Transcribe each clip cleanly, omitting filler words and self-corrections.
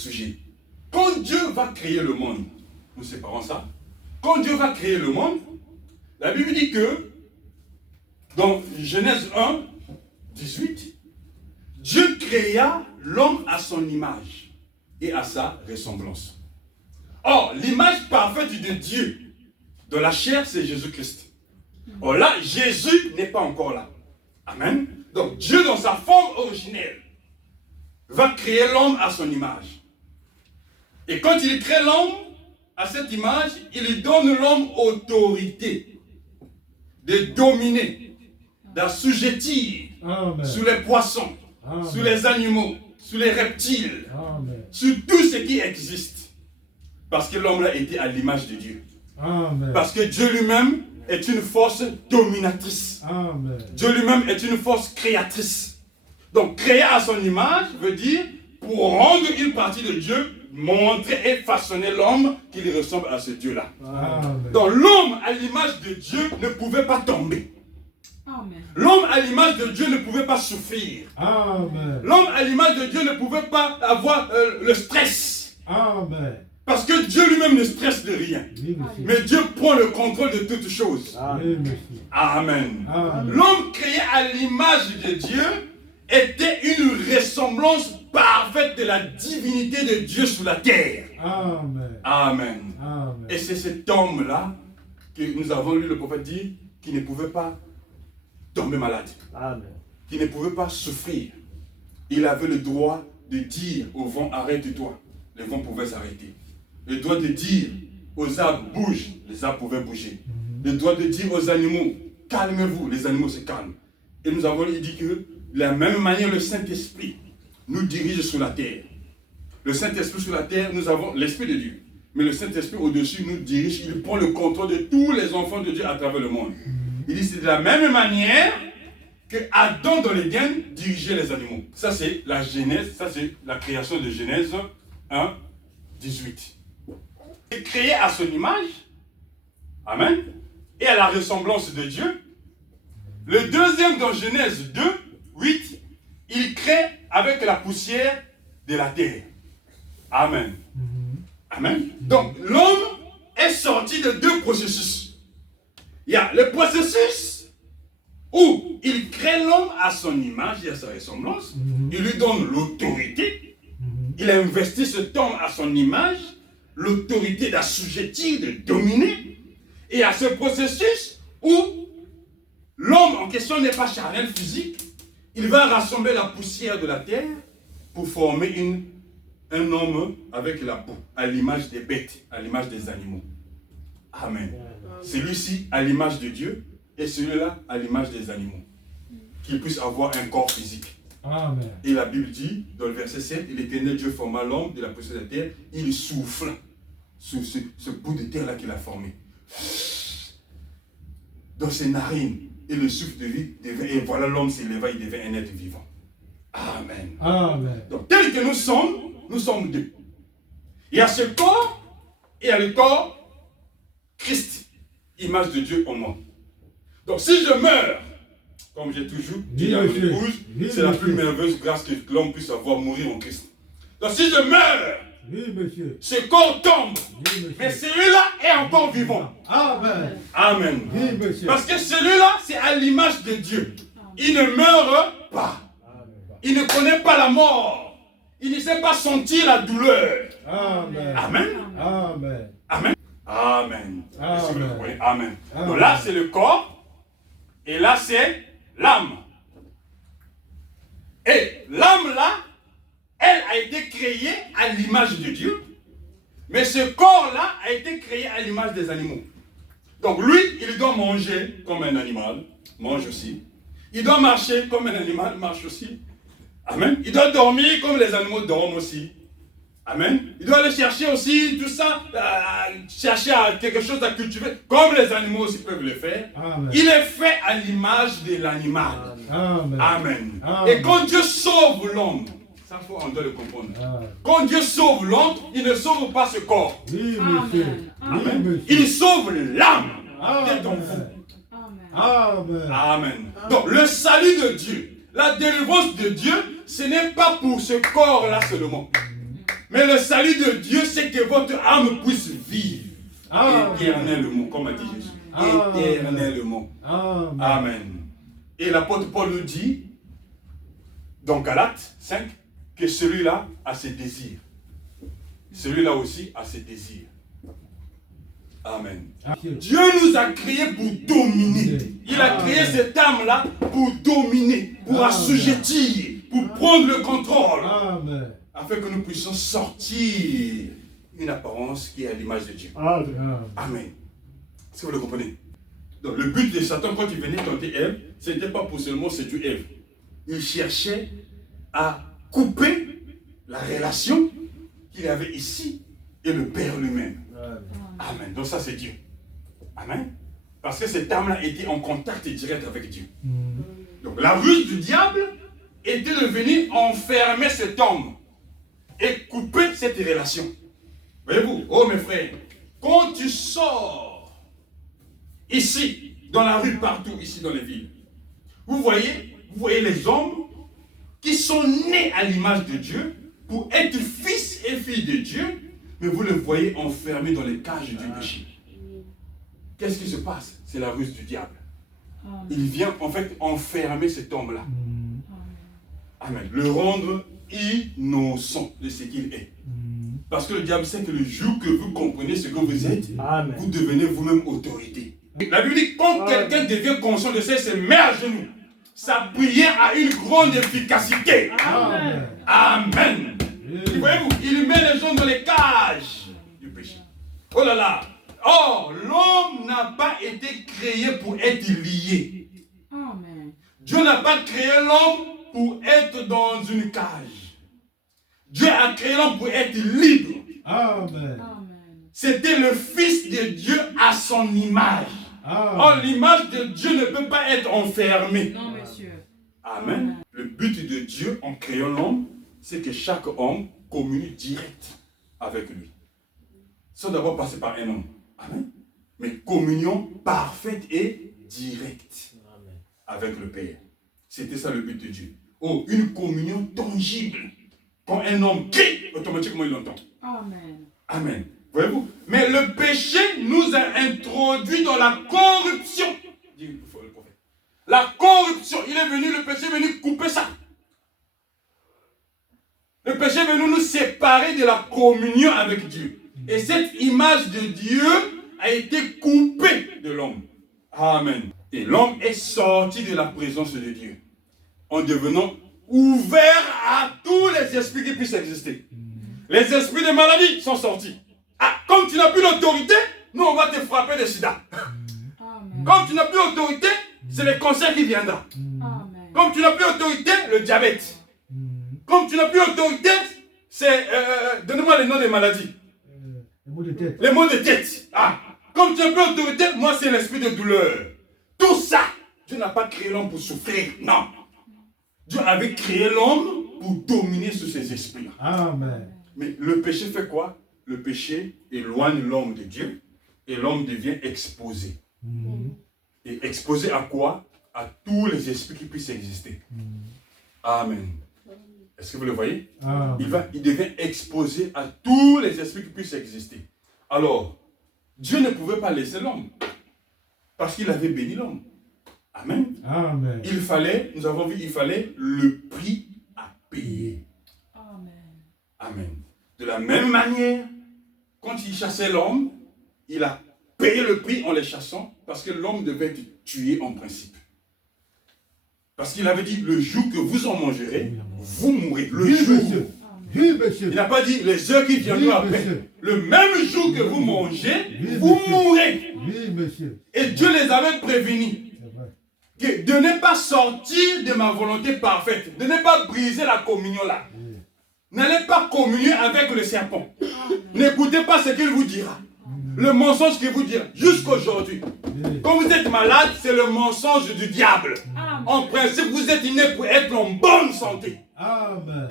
sujet. Quand Dieu va créer le monde, nous séparons ça. Quand Dieu va créer le monde, la Bible dit que, dans Genèse 1, 18, Dieu créa l'homme à son image et à sa ressemblance. Or, l'image parfaite de Dieu, de la chair, c'est Jésus-Christ. Or là, Jésus n'est pas encore là. Amen. Donc, Dieu, dans sa forme originelle, va créer l'homme à son image. Et quand il crée l'homme à cette image, il donne l'homme autorité de dominer, d'assujettir sur les poissons, sur les animaux, sur les reptiles, sur tout ce qui existe. Parce que l'homme a été à l'image de Dieu. Parce que Dieu lui-même est une force dominatrice. Dieu lui-même est une force créatrice. Donc, créer à son image veut dire, pour rendre une partie de Dieu, montrer et façonner l'homme qui lui ressemble à ce Dieu-là. Donc, l'homme à l'image de Dieu ne pouvait pas tomber. L'homme à l'image de Dieu ne pouvait pas souffrir. L'homme à l'image de Dieu ne pouvait pas avoir le stress. Parce que Dieu lui-même ne stresse de rien. Mais Dieu prend le contrôle de toutes choses. Amen. L'homme créé à l'image de Dieu était une ressemblance parfaite de la divinité de Dieu sur la terre. Amen. Et c'est cet homme-là que nous avons lu le prophète dire qui ne pouvait pas tomber malade. Qui ne pouvait pas souffrir. Il avait le droit de dire au vent, arrête-toi. Le vent pouvait s'arrêter. Le droit de dire aux arbres, bouge. Les arbres pouvaient bouger. Le droit de dire aux animaux, calmez-vous. Les animaux se calment. Et nous avons dit que de la même manière, le Saint-Esprit nous dirige sur la terre. Le Saint-Esprit sur la terre, nous avons l'Esprit de Dieu. Mais le Saint-Esprit au-dessus nous dirige, il prend le contrôle de tous les enfants de Dieu à travers le monde. Il dit c'est de la même manière que Adam dans l'Éden dirigeait les animaux. Ça c'est la Genèse, ça c'est la création de Genèse 1, 18. Il est créé à son image, amen, et à la ressemblance de Dieu. Le deuxième dans Genèse 2, 8, il crée avec la poussière de la terre. Amen. Amen. Donc l'homme est sorti de deux processus. Il y a le processus où il crée l'homme à son image et à sa ressemblance. Il lui donne l'autorité. Il investit cet homme à son image, l'autorité d'assujettir, de dominer. Et à ce processus où l'homme en question n'est pas charnel physique, il va rassembler la poussière de la terre pour former un homme avec la peau, à l'image des bêtes, à l'image des animaux. Amen. Celui-ci à l'image de Dieu et celui-là à l'image des animaux. Qu'il puisse avoir un corps physique. Amen. Et la Bible dit, dans le verset 7, l'Éternel Dieu forma l'homme de la poussière de la terre, il souffle sur ce bout de terre-là qu'il a formé. Dans ses narines, et le souffle de vie, et voilà l'homme s'éleva, il devient un être vivant. Amen. Amen. Donc, tel que nous sommes deux. Il y a ce corps, et il y a le corps Christ, image de Dieu en moi. Donc, si je meurs, comme j'ai toujours dit à mon épouse, c'est la plus merveilleuse grâce que l'homme puisse avoir, mourir en Christ. Donc, si je meurs, ce corps tombe, mais celui-là est encore vivant. Amen. Amen. Oui, parce que celui-là, c'est à l'image de Dieu. Il ne meurt pas. Il ne connaît pas la mort. Il ne sait pas sentir la douleur. Amen. Amen. Amen. Amen. Amen. Amen. Amen. Donc là, c'est le corps. Et là, c'est l'âme. Et l'âme, là, elle a été créée à l'image de Dieu. Mais ce corps-là a été créé à l'image des animaux. Donc lui, il doit manger comme un animal, mange aussi. Il doit marcher comme un animal, marche aussi. Amen. Il doit dormir comme les animaux dorment aussi. Amen. Il doit aller chercher aussi tout ça, chercher quelque chose à cultiver, comme les animaux aussi peuvent le faire. Amen. Il est fait à l'image de l'animal. Amen. Amen. Amen. Et quand Dieu sauve l'homme, ça on doit le comprendre. Amen. Quand Dieu sauve l'homme, il ne sauve pas ce corps. Oui, monsieur. Amen. Oui, monsieur. Il sauve l'âme qui est en Amen. vous. Amen. Amen. Donc le salut de Dieu, la délivrance de Dieu, ce n'est pas pour ce corps-là seulement. Mais le salut de Dieu, c'est que votre âme puisse vivre éternellement, comme a dit Jésus. Éternellement. Amen. Et l'apôtre Paul nous dit, dans Galates 5, que celui-là a ses désirs. Celui-là aussi a ses désirs. Amen. Dieu nous a créés pour dominer. Il a créé cette âme-là pour dominer, pour assujettir, pour prendre le contrôle. Afin que nous puissions sortir une apparence qui est à l'image de Dieu. Amen. Est-ce que vous le comprenez? Donc le but de Satan quand il venait tenter Ève, ce n'était pas pour seulement séduire Ève. Il cherchait à couper la relation qu'il avait ici et le Père lui-même. Amen. Donc ça c'est Dieu. Amen. Parce que cette âme-là était en contact direct avec Dieu. Donc la ruse du diable était de venir enfermer cet homme et couper cette relation. Voyez-vous, oh mes frères, quand tu sors ici, dans la rue, partout, ici dans les villes, vous voyez les hommes qui sont nés à l'image de Dieu pour être fils et filles de Dieu, mais vous les voyez enfermés dans les cages du péché. Qu'est-ce qui se passe? C'est la ruse du diable. Il vient en fait enfermer cet homme-là. Amen. Le rendre innocent de ce qu'il est. Parce que le diable sait que le jour que vous comprenez ce que vous êtes, vous devenez vous-même autorité. La Bible dit, quand quelqu'un devient conscient de ça, il se met à genoux. Sa prière a une grande efficacité. Amen. Amen. Voyez-vous, il met les gens dans les cages du péché. Oh là là. Or, l'homme n'a pas été créé pour être lié. Amen. Dieu n'a pas créé l'homme pour être dans une cage. Dieu a créé l'homme pour être libre. Amen. C'était le Fils de Dieu à son image. Or, l'image de Dieu ne peut pas être enfermée. Non, monsieur. Amen. Le but de Dieu en créant l'homme, c'est que chaque homme communique direct avec lui. Sans d'abord passer par un homme. Amen. Mais communion parfaite et directe avec le Père. C'était ça le but de Dieu. Oh, une communion tangible. Quand un homme crie, automatiquement il l'entend. Amen. Amen. Voyez-vous? Mais le péché nous a introduits dans la corruption. Dis le prophète. La corruption. Le péché est venu couper ça. Le péché est venu nous séparer de la communion avec Dieu. Et cette image de Dieu a été coupée de l'homme. Amen. Et l'homme est sorti de la présence de Dieu en devenant ouvert à tous les esprits qui puissent exister. Les esprits de maladie sont sortis. Ah, comme tu n'as plus d'autorité, nous on va te frapper de sida. Amen. Comme tu n'as plus d'autorité, c'est le cancer qui viendra. Amen. Comme tu n'as plus d'autorité, le diabète. Comme tu n'as plus d'autorité, c'est... donnez-moi les noms des maladies. Les maux de tête. Les maux de tête. Ah. Comme tu n'as plus d'autorité, moi c'est l'esprit de douleur. Tout ça, Dieu n'a pas créé l'homme pour souffrir. Non. Dieu avait créé l'homme pour dominer sur ses esprits. Amen. Mais le péché fait quoi? Le péché éloigne l'homme de Dieu et l'homme devient exposé. Et exposé à quoi? À tous les esprits qui puissent exister. Amen. Est-ce que vous le voyez? Il devient exposé à tous les esprits qui puissent exister. Alors, Dieu ne pouvait pas laisser l'homme parce qu'il avait béni l'homme. Amen. Amen. Il fallait, nous avons vu, il fallait le prix à payer. Amen. Amen. De la même manière, quand il chassait l'homme, il a payé le prix en les chassant parce que l'homme devait être tué en principe. Parce qu'il avait dit, le jour que vous en mangerez, vous mourrez. Le jour. Oui, monsieur. Il n'a pas dit les heures qui viendront après. Le même jour que vous mangez, vous mourrez. Oui, monsieur. Et Dieu les avait prévenus. De ne pas sortir de ma volonté parfaite. De ne pas briser la communion là. N'allez pas communier avec le serpent. N'écoutez pas ce qu'il vous dira. Le mensonge qu'il vous dira. Jusqu'aujourd'hui. Quand vous êtes malade, c'est le mensonge du diable. En principe, vous êtes né pour être en bonne santé. Amen.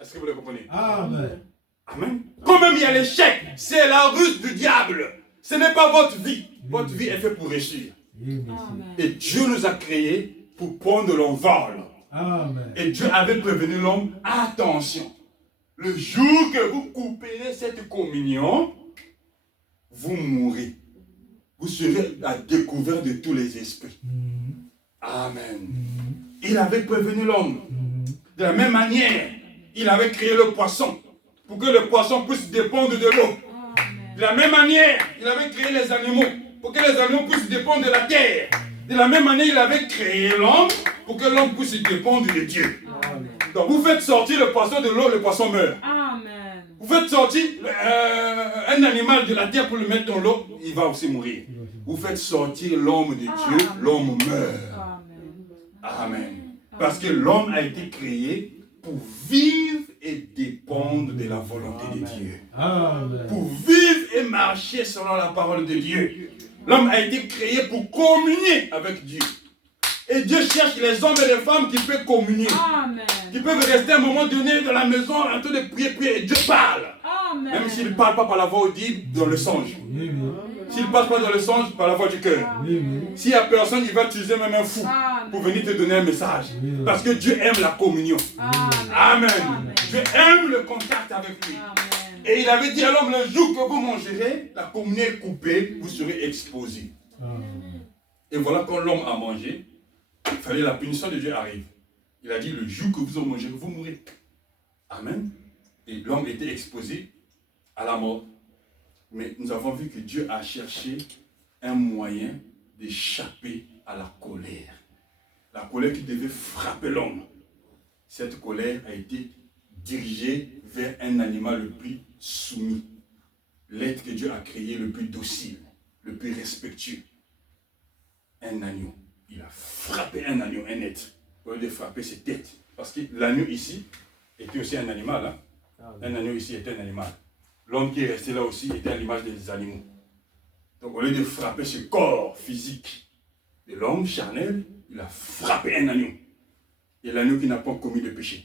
Est-ce que vous le comprenez? Amen. Amen. Quand même il y a l'échec, c'est la ruse du diable. Ce n'est pas votre vie. Votre vie est faite pour réussir. Et Dieu nous a créés pour prendre l'envol. Et Dieu avait prévenu l'homme, attention. le jour que vous couperez cette communion, vous mourrez. Vous serez à découvert de tous les esprits. Amen. Il avait prévenu l'homme. De la même manière, il avait créé le poisson pour que le poisson puisse dépendre de l'eau. De la même manière, il avait créé les animaux pour que les animaux puissent dépendre de la terre. De la même manière, il avait créé l'homme pour que l'homme puisse dépendre de Dieu. Amen. Donc vous faites sortir le poisson de l'eau, le poisson meurt. Amen. Vous faites sortir un animal de la terre pour le mettre dans l'eau, il va aussi mourir. Vous faites sortir l'homme de Dieu, l'homme meurt. Amen. Parce que l'homme a été créé pour vivre et dépendre de la volonté de Dieu. Amen. Pour vivre et marcher selon la parole de Dieu. L'homme a été créé pour communier avec Dieu. Et Dieu cherche les hommes et les femmes qui peuvent communier. Amen. Qui peuvent rester à un moment donné dans la maison en train de prier et Dieu parle. Amen. Même s'il ne parle pas par la voix audible, dans le songe. Oui, oui. S'il ne passe pas dans le songe, par la voix du cœur. Oui, oui. S'il n'y a personne, il va utiliser même un fou Amen. pour venir te donner un message. Oui. Parce que Dieu aime la communion. Amen. Amen. Amen. Dieu aime le contact avec lui. Amen. Et il avait dit à l'homme, le jour que vous mangerez, la communion est coupée, vous serez exposés. Amen. Et voilà, quand l'homme a mangé, il fallait la punition de Dieu arrive. Il a dit, le jour que vous en mangerez, vous mourrez. Amen. Et l'homme était exposé à la mort. Mais nous avons vu que Dieu a cherché un moyen d'échapper à la colère. La colère qui devait frapper l'homme. Cette colère a été dirigée vers un animal le plus soumis. L'être que Dieu a créé le plus docile, le plus respectueux. Un agneau. Il a frappé un agneau, un être. Au lieu de frapper ses têtes. Parce que l'agneau ici était aussi un animal. Hein? Un agneau ici était un animal. L'homme qui est resté là aussi était à l'image des animaux. Donc au lieu de frapper ce corps physique de l'homme charnel, il a frappé un agneau. Et l'agneau qui n'a pas commis de péché.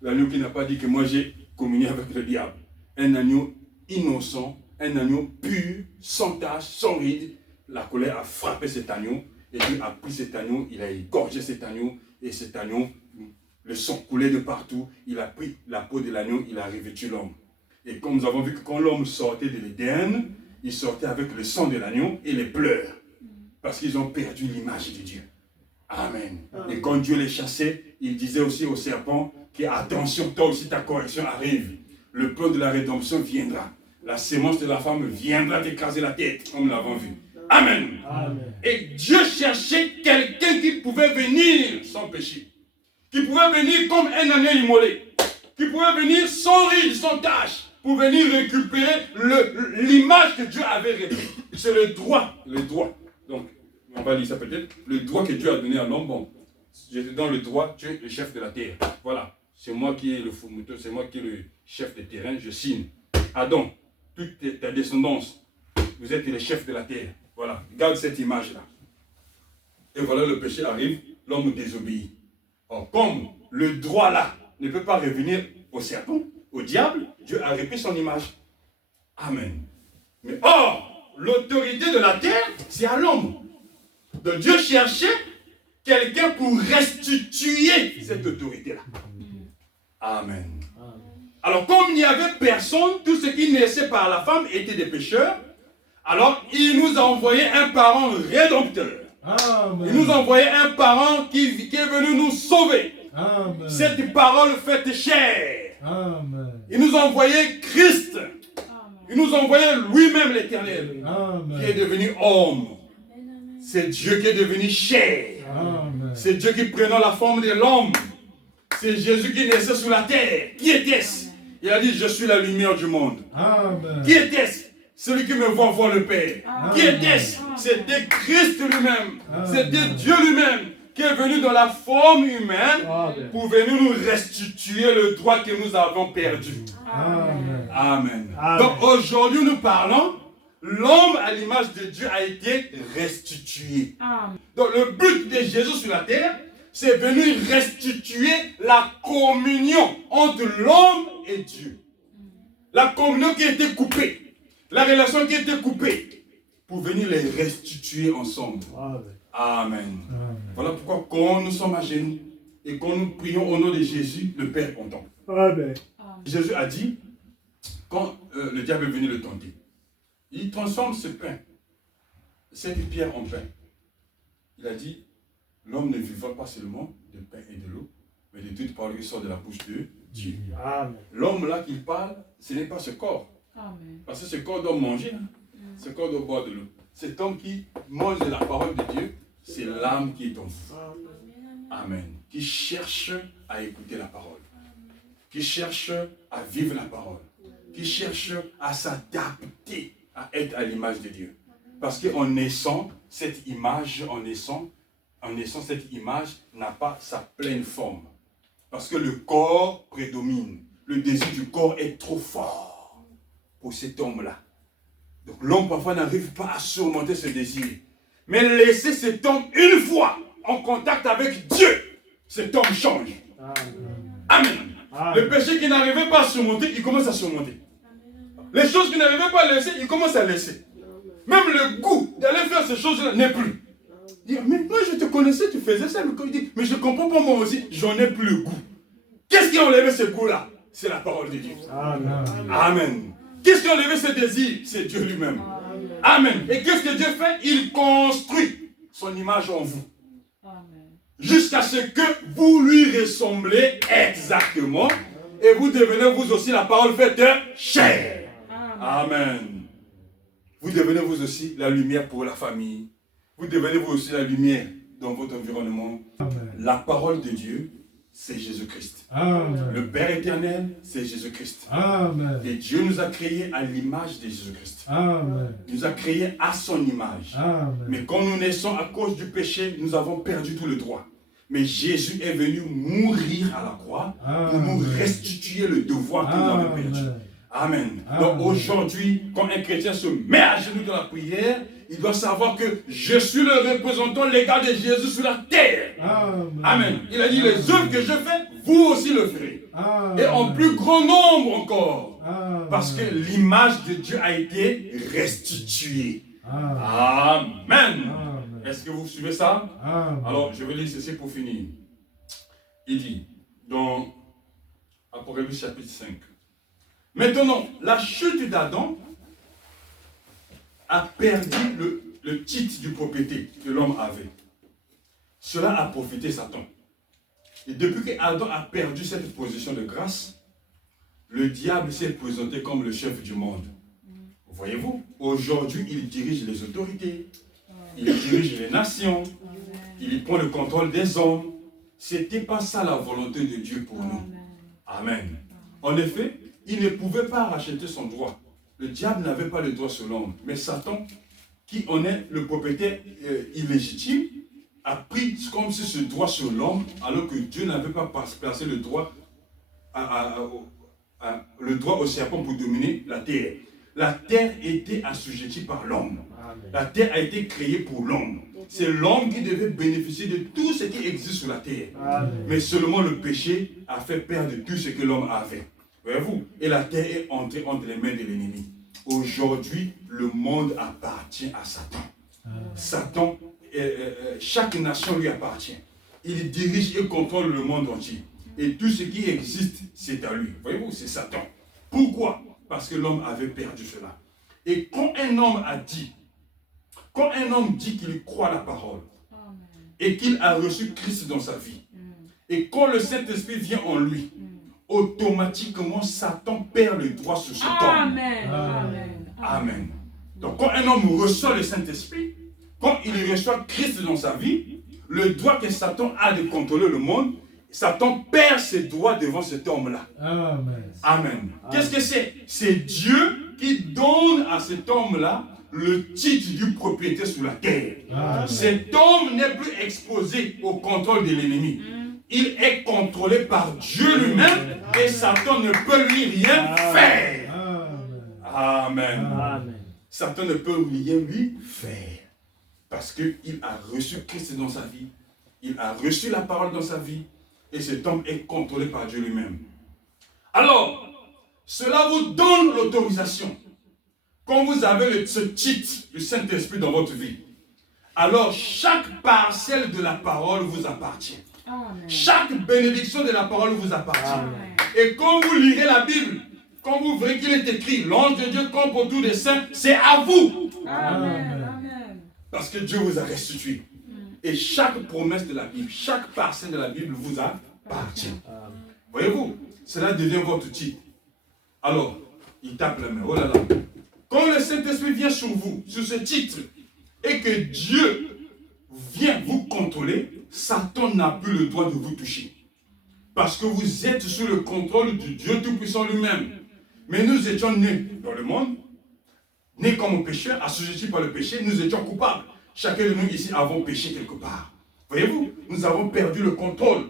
L'agneau qui n'a pas dit que moi j'ai communié avec le diable. Un agneau innocent, un agneau pur, sans tache, sans ride. La colère a frappé cet agneau. Et Dieu a pris cet agneau, il a égorgé cet agneau. Et cet agneau, le sang coulait de partout. Il a pris la peau de l'agneau, il a revêtu l'homme. Et comme nous avons vu que quand l'homme sortait de l'Éden, il sortait avec le sang de l'agneau et les pleurs. Parce qu'ils ont perdu l'image de Dieu. Amen. Et quand Dieu les chassait, il disait aussi au serpent que attention, toi aussi ta correction arrive. Le plan de la rédemption viendra. La sémence de la femme viendra t'écraser la tête, comme nous l'avons vu. Amen. Amen. Et Dieu cherchait quelqu'un qui pouvait venir sans péché. Qui pouvait venir comme un agneau immolé. Qui pouvait venir sans ride, sans tache. Pour venir récupérer l'image que Dieu avait répétée. C'est le droit. Donc, on va lire ça peut-être. Le droit que Dieu a donné à l'homme. Bon, je te donne le droit, tu es le chef de la terre. Voilà. C'est moi qui ai le fourmouton, c'est moi qui ai le chef de terrain, je signe. Adam, toute ta descendance, vous êtes les chefs de la terre. Voilà. Garde cette image-là. Et voilà, le péché arrive, l'homme désobéit. Or, comme le droit là ne peut pas revenir au serpent, au diable, Dieu a répété son image. Amen. Mais or, l'autorité de la terre, c'est à l'homme. Donc Dieu cherchait quelqu'un pour restituer cette autorité-là. Amen. Alors comme il n'y avait personne, tout ce qui naissait par la femme était des pécheurs, alors il nous a envoyé un parent rédempteur. Amen. Il nous a envoyé un parent qui est venu nous sauver. Amen. Cette parole faite chair. Amen. Il nous a envoyé Christ. Il nous a envoyé lui-même l'Éternel, Amen. qui est devenu homme. C'est Dieu qui est devenu chair. Amen. C'est Dieu qui prenant la forme de l'homme. C'est Jésus qui naissait sur la terre. Qui était-ce? Il a dit, je suis la lumière du monde. Amen. Qui était-ce? Celui qui me voit voir le Père. Amen. Qui était-ce? C'était Christ lui-même. Amen. C'était Dieu lui-même qui est venu dans la forme humaine Amen. pour venir nous restituer le droit que nous avons perdu. Amen. Amen. Amen. Donc aujourd'hui nous parlons, l'homme à l'image de Dieu a été restitué. Amen. Donc le but de Jésus sur la terre, c'est venir restituer la communion entre l'homme et Dieu. La communion qui était coupée, la relation qui était coupée, pour venir les restituer ensemble. Amen. Amen. Amen. Voilà pourquoi quand nous sommes à genoux et quand nous prions au nom de Jésus, le Père entend. Amen. Jésus a dit, quand le diable est venu le tenter, il transforme ce pain, cette pierre en pain. Il a dit, l'homme ne vivra pas seulement de pain et de l'eau, mais de toute parole qui sort de la bouche de Dieu. Amen. L'homme là qu'il parle, ce n'est pas ce corps. Amen. Parce que ce corps doit manger, hein. Ce corps doit boire de l'eau. Cet homme qui mange de la parole de Dieu, c'est l'âme qui est en vous. Amen. Qui cherche à écouter la parole. Qui cherche à vivre la parole. Qui cherche à s'adapter, à être à l'image de Dieu. Parce qu'en naissant, cette image, cette image n'a pas sa pleine forme. Parce que le corps prédomine. Le désir du corps est trop fort pour cet homme-là. Donc l'homme parfois n'arrive pas à surmonter ce désir. Mais laissez cet homme une fois en contact avec Dieu, cet homme change. Amen. Le péché qu'il n'arrivait pas à surmonter, il commence à surmonter. Les choses qu'il n'arrivait pas à laisser, il commence à laisser. Même le goût d'aller faire ces choses-là n'est plus. Il dit, mais moi je te connaissais, tu faisais ça. Il dit, mais je ne comprends pas moi aussi, j'en ai plus le goût. Qu'est-ce qui a enlevé ce goût-là? C'est la parole de Dieu. Amen. Amen. Qu'est-ce qui a enlevé ce désir? C'est Dieu lui-même. Amen. Et qu'est-ce que Dieu fait? Il construit son image en vous. Jusqu'à ce que vous lui ressemblez exactement. Et vous devenez vous aussi la parole faite chair. Amen. Vous devenez vous aussi la lumière pour la famille. Vous devenez vous aussi la lumière dans votre environnement. Amen. La parole de Dieu, c'est Jésus-Christ. Amen. Le Père éternel, c'est Jésus-Christ. Amen. Et Dieu nous a créés à l'image de Jésus-Christ. Amen. Il nous a créés à son image. Amen. Mais quand nous naissons à cause du péché, nous avons perdu tout le droit. Mais Jésus est venu mourir à la croix pour nous restituer le devoir que nous avons perdu. Amen. Donc aujourd'hui, quand un chrétien se met à genoux dans la prière, il doit savoir que je suis le représentant légal de Jésus sur la terre. Amen. Il a dit, les œuvres que je fais, vous aussi le ferez. Et en plus grand nombre encore. Parce que l'image de Dieu a été restituée. Amen. Est-ce que vous suivez ça? Alors, je vais lire ceci pour finir. Il dit, dans Apocalypse chapitre 5. Maintenant, la chute d'Adam a perdu le titre du propriété que l'homme avait. Cela a profité Satan. Et depuis que Adam a perdu cette position de grâce, le diable s'est présenté comme le chef du monde. Voyez-vous, aujourd'hui, il dirige les autorités, il dirige les nations, il prend le contrôle des hommes. Ce n'était pas ça la volonté de Dieu pour nous. Amen. En effet, il ne pouvait pas racheter son droit. Le diable n'avait pas le droit sur l'homme. Mais Satan, qui en est le propriétaire illégitime, a pris comme si ce droit sur l'homme, alors que Dieu n'avait pas placé le droit, le droit au serpent pour dominer la terre. La terre était assujettie par l'homme. La terre a été créée pour l'homme. C'est l'homme qui devait bénéficier de tout ce qui existe sur la terre. Mais seulement le péché a fait perdre tout ce que l'homme avait. Voyez-vous? Et la terre est entrée entre les mains de l'ennemi. Aujourd'hui, le monde appartient à Satan. Satan, chaque nation lui appartient. Il dirige et contrôle le monde entier. Et tout ce qui existe, c'est à lui. Voyez-vous, c'est Satan. Pourquoi? Parce que l'homme avait perdu cela. Et quand un homme dit qu'il croit la parole, et qu'il a reçu Christ dans sa vie, et quand le Saint-Esprit vient en lui, automatiquement, Satan perd le droit sur cet homme. Amen. Donc, quand un homme reçoit le Saint-Esprit, quand il reçoit Christ dans sa vie, le droit que Satan a de contrôler le monde, Satan perd ses droits devant cet homme-là. Amen. Qu'est-ce que c'est? C'est Dieu qui donne à cet homme-là le titre du propriétaire sur la terre. Cet homme n'est plus exposé au contrôle de l'ennemi. Il est contrôlé par Dieu lui-même et Satan ne peut lui rien faire. Amen. Satan ne peut rien lui faire. Parce qu'il a reçu Christ dans sa vie. Il a reçu la parole dans sa vie. Et cet homme est contrôlé par Dieu lui-même. Alors, cela vous donne l'autorisation. Quand vous avez ce titre du Saint-Esprit dans votre vie, alors chaque parcelle de la parole vous appartient. Amen. Chaque bénédiction de la parole vous appartient. Amen. Et quand vous lirez la Bible, quand vous verrez qu'il est écrit, l'ange de Dieu campe autour des saints, c'est à vous. Amen. Amen. Parce que Dieu vous a restitué. Et chaque promesse de la Bible, chaque parcelle de la Bible vous appartient. Voyez-vous, cela devient votre titre. Alors, il tape la main. Oh là là. Quand le Saint-Esprit vient sur vous, sur ce titre, et que Dieu vient vous contrôler, Satan n'a plus le droit de vous toucher. Parce que vous êtes sous le contrôle du Dieu Tout-Puissant lui-même. Mais nous étions nés dans le monde, nés comme pécheurs, assujettis par le péché, nous étions coupables. Chacun de nous ici avons péché quelque part. Voyez-vous, nous avons perdu le contrôle.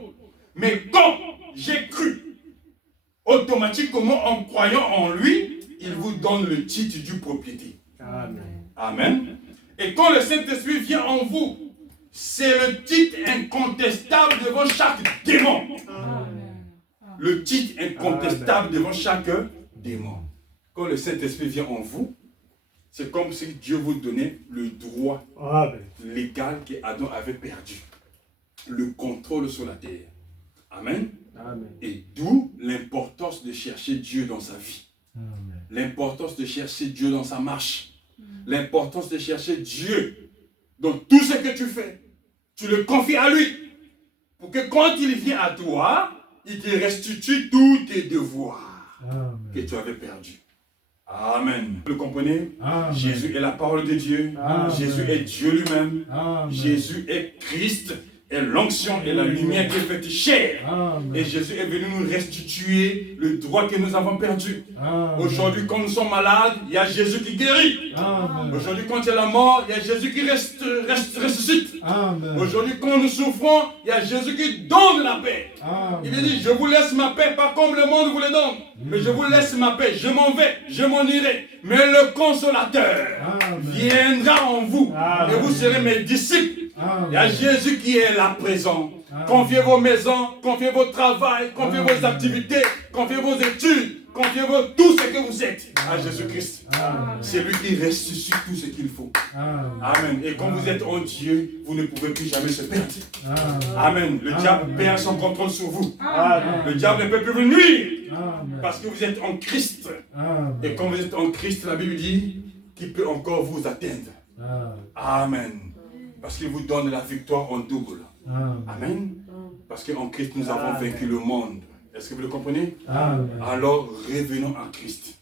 Mais quand j'ai cru, automatiquement en croyant en lui, il vous donne le titre du propriété. Amen. Amen. Et quand le Saint-Esprit vient en vous, c'est le titre incontestable devant chaque démon. Amen. Le titre incontestable devant chaque démon. Quand le Saint-Esprit vient en vous, c'est comme si Dieu vous donnait le droit légal qu'Adam avait perdu. Le contrôle sur la terre. Amen. Amen. Et d'où l'importance de chercher Dieu dans sa vie. Amen. L'importance de chercher Dieu dans sa marche. L'importance de chercher Dieu dans tout ce que tu fais. Tu le confies à lui. Pour que quand il vient à toi, il te restitue tous tes devoirs que tu avais perdus. Amen. Vous le comprenez? Amen. Jésus est la parole de Dieu. Amen. Jésus est Dieu lui-même. Amen. Jésus est Christ, est l'onction et la lumière qui est faite chair. Amen. Et Jésus est venu nous restituer le droit que nous avons perdu. Amen. Aujourd'hui, quand nous sommes malades, il y a Jésus qui guérit. Amen. Aujourd'hui, quand il y a la mort, il y a Jésus qui ressuscite. Amen. Aujourd'hui, quand nous souffrons, il y a Jésus qui donne la paix. Amen. Il dit, je vous laisse ma paix, pas comme le monde vous le donne. Mais je vous laisse ma paix, je m'en vais, je m'en irai. Mais le consolateur Amen. viendra en vous. Amen. Et vous serez mes disciples. Amen. Il y a Jésus qui est là présent. Amen. Confiez vos maisons, confiez votre travail, confiez Amen. vos activités, confiez vos études, confiez tout ce que vous êtes à Jésus-Christ. Amen. C'est lui qui ressuscite tout ce qu'il faut. Amen. Amen. Et quand vous êtes en Dieu, vous ne pouvez plus jamais se perdre. Amen. Amen. Le diable Amen. perd son contrôle sur vous. Amen. Le diable ne peut plus vous nuire Amen. parce que vous êtes en Christ. Amen. Et quand vous êtes en Christ, la Bible dit qu'il peut encore vous atteindre. Amen. Amen. Parce qu'il vous donne la victoire en double. Amen. Amen. Parce qu'en Christ, nous avons vaincu le monde. Est-ce que vous le comprenez? Amen. Alors, revenons à Christ.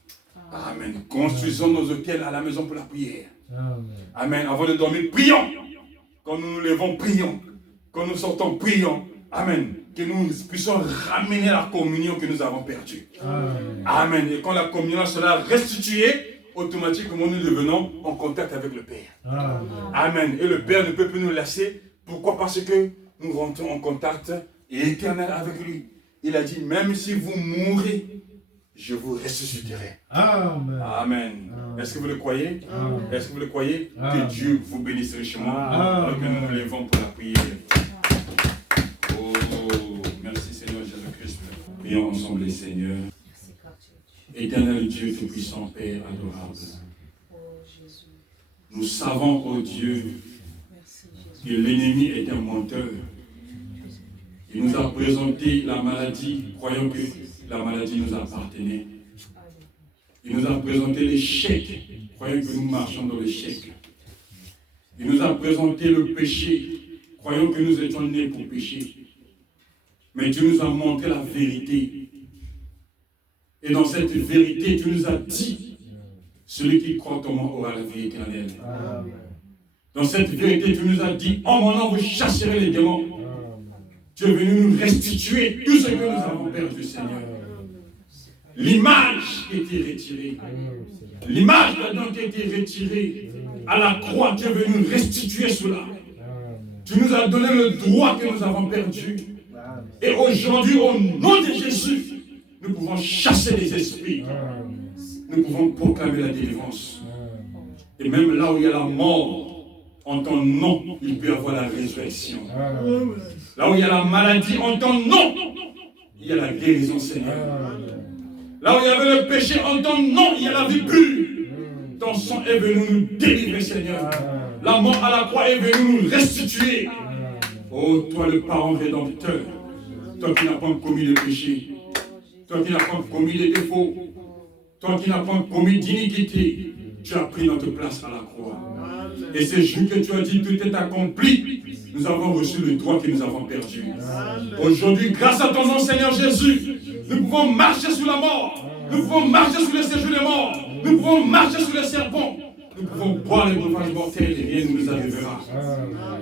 Amen. Construisons nos hôtels à la maison pour la prière. Amen. Amen. Avant de dormir, prions. Quand nous nous levons, prions. Quand nous sortons, prions. Amen. Que nous puissions ramener la communion que nous avons perdue. Amen. Amen. Et quand la communion sera restituée, automatiquement nous devenons en contact avec le Père. Amen. Amen. Et le Père ne peut plus nous laisser. Pourquoi? Parce que nous rentrons en contact éternel avec lui. Il a dit, même si vous mourrez, je vous ressusciterai. Amen. Amen. Est-ce que vous le croyez? Amen. Est-ce que vous le croyez? Amen. Que Dieu vous bénisse richement Amen. alors que nous nous levons pour la prière. Oh, merci Seigneur Jésus-Christ. Prions ensemble les Seigneurs. Éternel Dieu Tout-Puissant, Père adorable. Nous savons, oh Dieu, que l'ennemi est un menteur. Il nous a présenté la maladie, croyant que la maladie nous appartenait. Il nous a présenté l'échec, croyant que nous marchons dans l'échec. Il nous a présenté le péché, croyant que nous étions nés pour pécher. Mais tu nous as montré la vérité. Et dans cette vérité, tu nous as dit, celui qui croit en moi aura la vie éternelle. Amen. Dans cette vérité, tu nous as dit, en mon nom, vous chasserez les démons. Tu es venu nous restituer tout ce que nous avons perdu, Seigneur. L'image qui était retirée, l'image d'Adam qui était retirée à la croix, tu es venu nous restituer cela. Tu nous as donné le droit que nous avons perdu. Et aujourd'hui, au nom de Jésus, nous pouvons chasser les esprits. Nous pouvons proclamer la délivrance. Et même là où il y a la mort, en ton nom, il peut y avoir la résurrection. Là où il y a la maladie, en ton nom, il y a la guérison, Seigneur. Là où il y avait le péché, en ton nom, il y a la vie pure. Ton sang est venu nous délivrer, Seigneur. La mort à la croix est venue nous restituer. Oh, toi le parent rédempteur, toi qui n'as pas commis de péché, toi qui n'as pas commis de défauts, toi qui n'as pas commis d'iniquité, tu as pris notre place à la croix. Et c'est juste que tu as dit, tout est accompli. Nous avons reçu le droit que nous avons perdu. Aujourd'hui, grâce à ton nom, Seigneur Jésus, nous pouvons marcher sous la mort. Nous pouvons marcher sous le séjour des morts. Nous pouvons marcher sous le serpent. Nous pouvons boire les breuvages mortels et rien ne nous arrivera.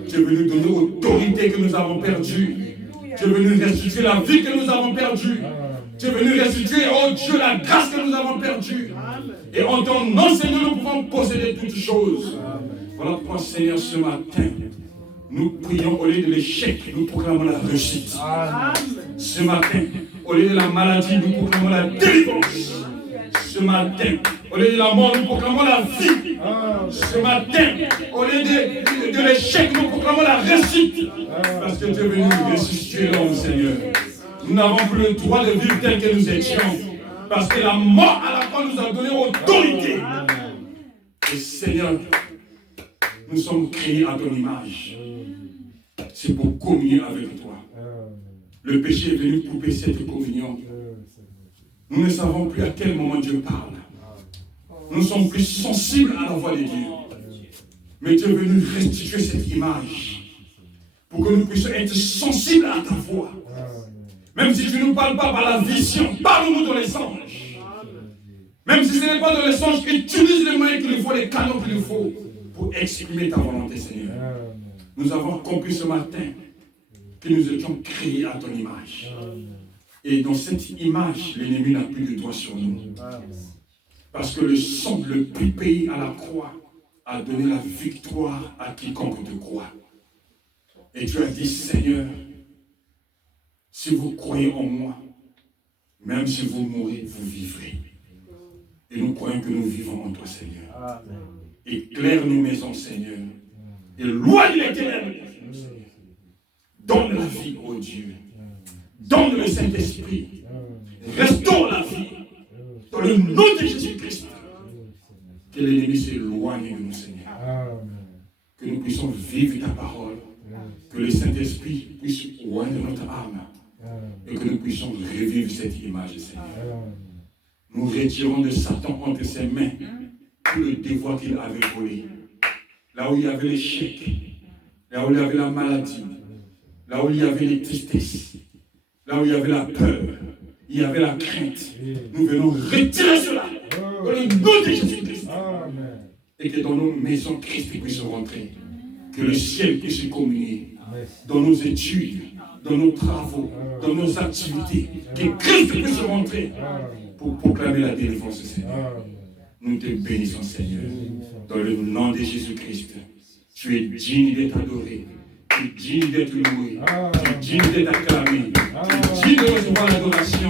Tu es venu donner l'autorité que nous avons perdue. Tu es venu restituer la vie que nous avons perdue. Tu es venu restituer, oh Dieu, la grâce que nous avons perdue. Et en ton nom, Seigneur, nous pouvons posséder toutes choses. Voilà pourquoi, Seigneur, ce matin, nous prions au lieu de l'échec, nous proclamons la réussite. Ce matin, au lieu de la maladie, nous proclamons la délivrance. Ce matin, au lieu de la mort, nous proclamons la vie. Ce matin, au lieu de l'échec, nous proclamons la réussite. Parce que tu es venu ressusciter l'homme, Seigneur. Nous n'avons plus le droit de vivre tel que nous étions. Parce que la mort à la croix nous a donné autorité. Et Seigneur, nous sommes créés à ton image. C'est pour communier avec toi. Le péché est venu couper cette communion. Nous ne savons plus à quel moment Dieu parle. Nous ne sommes plus sensibles à la voix de Dieu. Mais tu es venu restituer cette image pour que nous puissions être sensibles à ta voix. Même si tu ne nous parles pas par la vision, parle-nous dans les anges. Même si ce n'est pas dans les anges, utilise les moyens qu'il faut, les canaux qu'il faut pour exprimer ta volonté, Seigneur. Nous avons compris ce matin que nous étions créés à ton image. Et dans cette image, l'ennemi n'a plus de droit sur nous. Parce que le sang le plus payé à la croix a donné la victoire à quiconque te croit. Et tu as dit, Seigneur, si vous croyez en moi, même si vous mourrez, vous vivrez. Et nous croyons que nous vivons en toi, Seigneur. Éclaire nos maisons, Seigneur. Éloigne les ténèbres. Donne la vie, ô Dieu. Donne le Saint-Esprit. Restaure la vie. Dans le nom de Jésus-Christ. Que l'ennemi s'éloigne de nous, Seigneur. Que nous puissions vivre ta parole. Que le Saint-Esprit puisse oindre notre âme. Et que nous puissions revivre cette image, Seigneur. Nous retirons de Satan entre ses mains tout le devoir qu'il avait volé. Là où il y avait l'échec, là où il y avait la maladie, là où il y avait les tristesses, là où il y avait la peur, il y avait la crainte. Nous venons retirer cela dans le nom de Jésus-Christ. Et que dans nos maisons, Christ puisse rentrer. Que le ciel puisse communier dans nos études, dans nos travaux, dans nos activités. Que Christ puisse rentrer pour proclamer la délivrance, Seigneur. Nous te bénissons, Seigneur. Dans le nom de Jésus-Christ. Tu es digne d'être adoré. Tu es digne d'être loué. Tu es digne d'être acclamé. Tu es digne de recevoir l'adoration.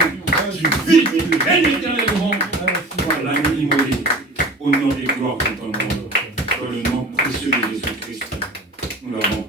Tu vis, tu règnes éternellement. Toi, l'agneau immolé. Honneur et gloire pour ton nom. Dans le nom précieux de Jésus-Christ. Nous l'avons